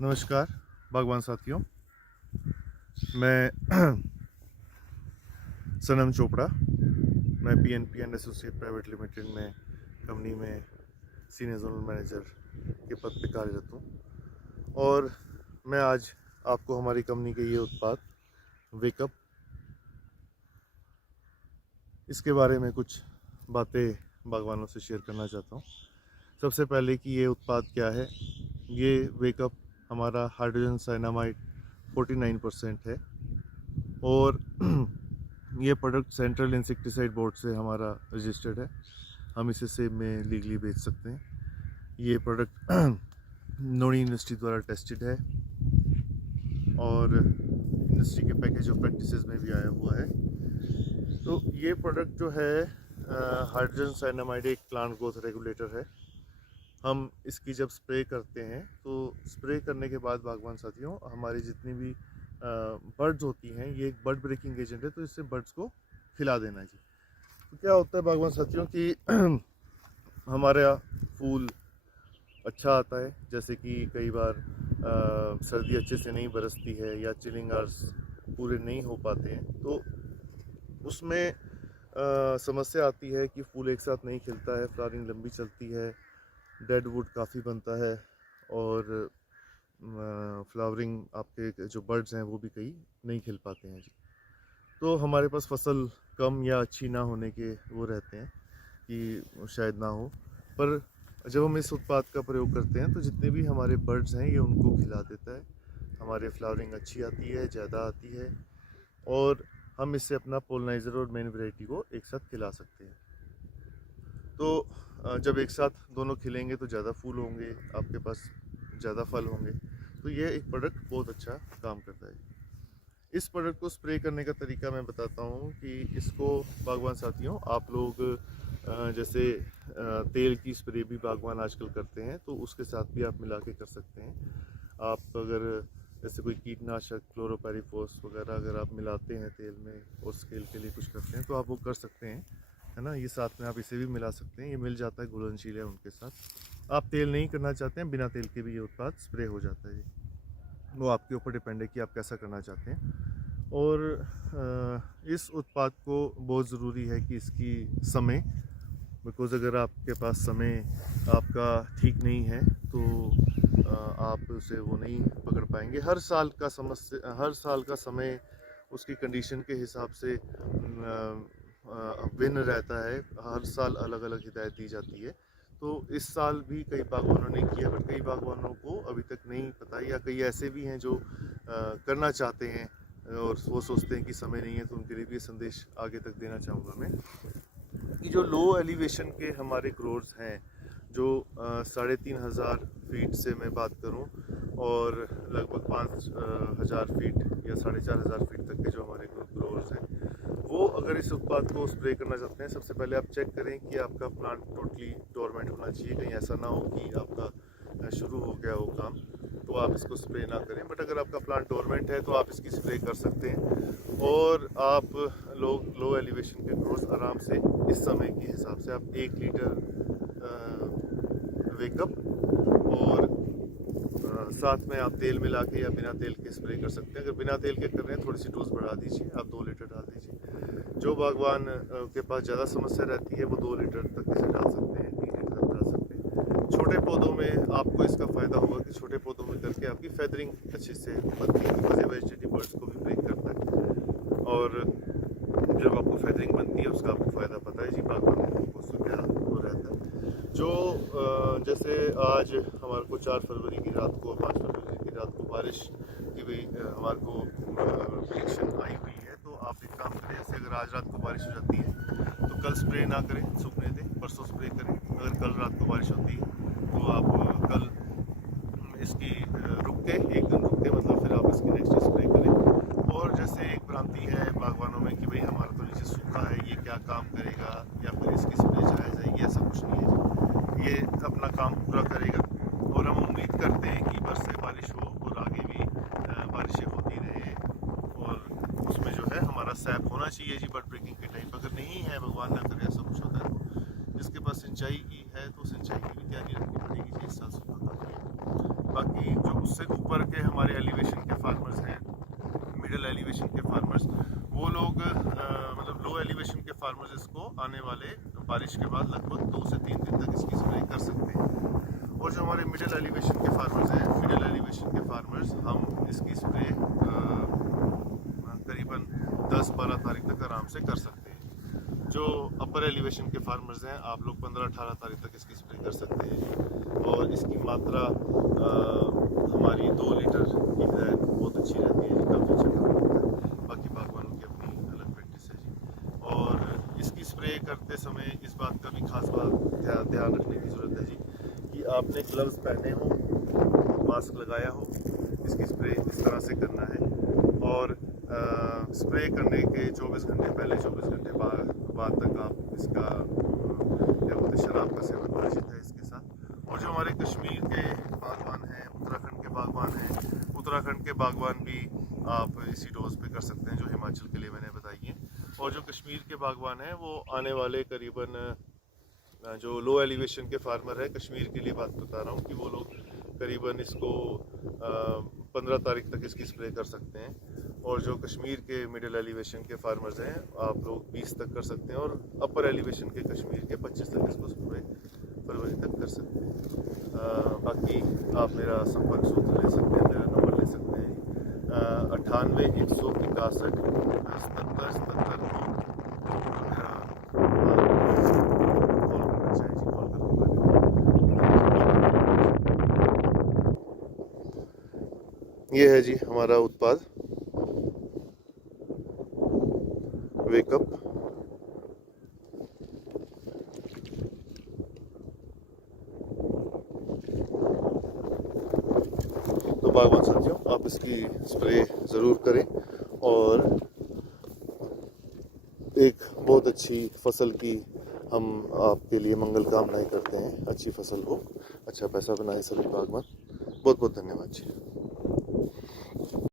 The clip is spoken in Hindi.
नमस्कार बागवान साथियों। मैं सनम चोपड़ा। मैं PNP and associate private limited में कंपनी में सीनियर जोनल मैनेजर के पद पे कार्यरत हूँ और मैं आज आपको हमारी कंपनी के ये उत्पाद वेकअप इसके बारे में कुछ बातें बागवानों से शेयर करना चाहता हूँ। सबसे पहले कि ये उत्पाद क्या है। ये वेकअप हमारा हाइड्रोजन साइनामाइड 49% है और ये प्रोडक्ट सेंट्रल इंसेक्टिसाइड बोर्ड से हमारा रजिस्टर्ड है। हम इसे सेब में लीगली बेच सकते हैं। ये प्रोडक्ट नोनी इंडस्ट्री द्वारा टेस्टेड है और इंडस्ट्री के पैकेज ऑफ प्रैक्टिसेस में भी आया हुआ है। तो ये प्रोडक्ट जो है हाइड्रोजन साइनामाइड एक प्लांट ग्रोथ रेगुलेटर है। हम इसकी जब स्प्रे करते हैं तो स्प्रे करने के बाद बागवान साथियों हमारी जितनी भी बर्ड्स होती हैं, ये एक बर्ड ब्रेकिंग एजेंट है, तो इससे बर्ड्स को खिला देना जी। तो क्या होता है बागवान साथियों कि हमारा फूल अच्छा आता है, जैसे कि कई बार सर्दी अच्छे से नहीं बरसती है या चिलिंग आवर्स पूरे नहीं हो पाते हैं, तो उसमें समस्या आती है कि फूल एक साथ नहीं खिलता है, फ्लावरिंग लंबी चलती है, डेड वुड काफ़ी बनता है और फ्लावरिंग आपके जो बर्ड्स हैं वो भी कई नहीं खिल पाते हैं जी। तो हमारे पास फसल कम या अच्छी ना होने के वो रहते हैं कि शायद ना हो, पर जब हम इस उत्पाद का प्रयोग करते हैं तो जितने भी हमारे बर्ड्स हैं ये उनको खिला देता है। हमारे फ्लावरिंग अच्छी आती है, ज़्यादा आती है और हम इससे अपना पोलिनाइज़र और मेन वैरायटी को एक साथ खिला सकते हैं। तो जब एक साथ दोनों खिलेंगे तो ज़्यादा फूल होंगे, आपके पास ज़्यादा फल होंगे। तो ये एक प्रोडक्ट बहुत अच्छा काम करता है। इस प्रोडक्ट को स्प्रे करने का तरीका मैं बताता हूँ कि इसको बागवान साथियों आप लोग जैसे तेल की स्प्रे भी बागवान आजकल करते हैं, तो उसके साथ भी आप मिला के कर सकते हैं। आप अगर जैसे कोई कीटनाशक क्लोरोपाइरीफॉस वगैरह अगर आप मिलाते हैं तेल में और स्केल के लिए कुछ करते हैं तो आप वो कर सकते हैं, है ना। ये साथ में आप इसे भी मिला सकते हैं, ये मिल जाता है, घुलनशील है उनके साथ। आप तेल नहीं करना चाहते हैं, बिना तेल के भी ये उत्पाद स्प्रे हो जाता है। वो आपके ऊपर डिपेंड है कि आप कैसा करना चाहते हैं। और इस उत्पाद को बहुत ज़रूरी है कि इसकी समय, बिकॉज़ अगर आपके पास समय आपका ठीक नहीं है तो आप उसे वो नहीं पकड़ पाएंगे। हर साल का समय उसकी कंडीशन के हिसाब से भिन्न रहता है। हर साल अलग अलग हिदायत दी जाती है। तो इस साल भी कई बागवानों ने किया, बट कई बागवानों को अभी तक नहीं पता, या कई ऐसे भी हैं जो करना चाहते हैं और वो सोचते हैं कि समय नहीं है। तो उनके लिए भी ये संदेश आगे तक देना चाहूँगा मैं कि जो लो एलिवेशन के हमारे ग्रोवर्स हैं, जो 3,500 फीट से मैं बात करूं और लगभग 5,000 फीट या 4,500 फीट तक के जो हमारे ग्रोवर्स हैं, वो अगर इस उत्पाद को स्प्रे करना चाहते हैं, सबसे पहले आप चेक करें कि आपका प्लांट टोटली डोरमेंट होना चाहिए। कहीं ऐसा ना हो कि आपका शुरू हो गया वो काम, तो आप इसको स्प्रे ना करें। बट अगर आपका प्लांट डोरमेंट है तो आप इसकी स्प्रे कर सकते हैं और आप लोग लो एलिवेशन के ग्रोथ आराम से इस समय के हिसाब से आप 1 लीटर वेकअप और साथ में आप तेल मिला के या बिना तेल के स्प्रे कर सकते हैं। अगर बिना तेल के कर रहे हैं थोड़ी सी डोज बढ़ा दीजिए, आप 2 लीटर डाल दीजिए। जो बागवान के पास ज़्यादा समस्या रहती है वो 2 लीटर तक इसे डाल सकते हैं, 3 लीटर तक डाल सकते हैं। छोटे पौधों में आपको इसका फ़ायदा होगा कि छोटे पौधों में करके आपकी फेदरिंग अच्छे से बनती है, बिकॉज ये वेजिटेटिव बर्ड्स को भी ब्रेक करता है और जब आपको फेदरिंग बनती है उसका आपको फ़ायदा पता है जी, बागवान को उससे क्या वो रहता है। जो जैसे आज हमारे को 4 फरवरी की रात को, 5 फरवरी की रात को बारिश की भी हमारे को प्रेडिक्शन आई हुई है। तो आप एक काम करें, जैसे अगर आज रात को बारिश हो जाती है तो कल स्प्रे ना करें, सूखने दें, परसों स्प्रे करें। अगर कल रात को बारिश होती है तो आप कल इसकी रुक के, एक दिन रुक के, मतलब फिर आप इसकी नेक्स्ट स्प्रे करें। और जैसे एक भ्रांति है बागवानों में कि भाई हमारा तो नीचे सूखा है, ये क्या काम करेगा या फिर इसकी स्प्रे चलाई जाएगी, ऐसा कुछ नहीं है। ये अपना काम पूरा करेगा और हम उम्मीद करते हैं कि बरसे बारिश हो और आगे भी बारिशें होती रहे और उसमें जो है हमारा सैप होना चाहिए जी बर्ड ब्रेकिंग के टाइम। अगर नहीं है, भगवान ना करे ऐसा कुछ होता है, तो जिसके पास सिंचाई की है तो सिंचाई की भी तैयारी रखनी पड़ेगी जी, इस साल सूखा काफ़ी है। बाकी जो उससे ऊपर के हमारे एलिवेशन के फार्मर्स हैं, मिडिल एलिवेशन के फार्मर्स, वो लोग मतलब लो एलिवेशन के फार्मर्स इसको आने वाले बारिश के बाद लगभग 2 से 3 दिन तक इसकी स्प्रे कर सकते हैं। और जो हमारे मिडिल एलिवेशन के फार्मर्स हैं, मिडिल एलिवेशन के फार्मर्स हम इसकी स्प्रे करीबन 10-12 तारीख तक आराम से कर सकते हैं। जो अपर एलिवेशन के फार्मर्स हैं, आप लोग 15-18 तारीख तक इसकी स्प्रे कर सकते हैं। और इसकी मात्रा हमारी 2 लीटर की हिदायत बहुत अच्छी रहती है जी, काफ़ी अच्छा काम होता है। बाकी बागवानों की अपनी अलग प्रैक्टिस है जी। और इसकी स्प्रे करते समय इस बात का भी खास बात ध्यान रखने की ज़रूरत है जी कि आपने ग्लव्स पहने हो, मास्क लगाया हो, इसकी स्प्रे इस तरह से करना है। और स्प्रे करने के 24 घंटे पहले 24 घंटे बाद तक आप इसका क्या बोलते हैं, शराब का सेवन वर्जित है इसके साथ। और जो हमारे कश्मीर के बागवान हैं, उत्तराखंड के बागवान हैं, उत्तराखंड के बागवान भी आप इसी डोज पे कर सकते हैं जो हिमाचल के लिए मैंने बताई है। और जो कश्मीर के बागवान हैं वो आने वाले करीबन जो लो एलिवेशन के फार्मर है, कश्मीर के लिए बात बता रहा हूँ कि वो लोग करीबन इसको 15 तारीख तक इसकी स्प्रे कर सकते हैं। और जो कश्मीर के मिडिल एलिवेशन के फार्मर्स हैं, आप लोग 20 तक कर सकते हैं। और अपर एलिवेशन के कश्मीर के 25 तक इसको स्प्रे फरवरी तक कर सकते हैं। बाकी आप मेरा संपर्क सूत्र ले सकते हैं, मेरा नंबर ले सकते हैं 98 161 77 77 मेरा कॉल करना चाहिए जी, कॉल करके। ये है जी हमारा उत्पाद वेकअप। तो बागवान साथियों, आप इसकी स्प्रे ज़रूर करें और एक बहुत अच्छी फसल की हम आपके लिए मंगल कामनाएं करते हैं। अच्छी फसल हो, अच्छा पैसा बनाए सभी बागवान। बहुत बहुत धन्यवाद जी।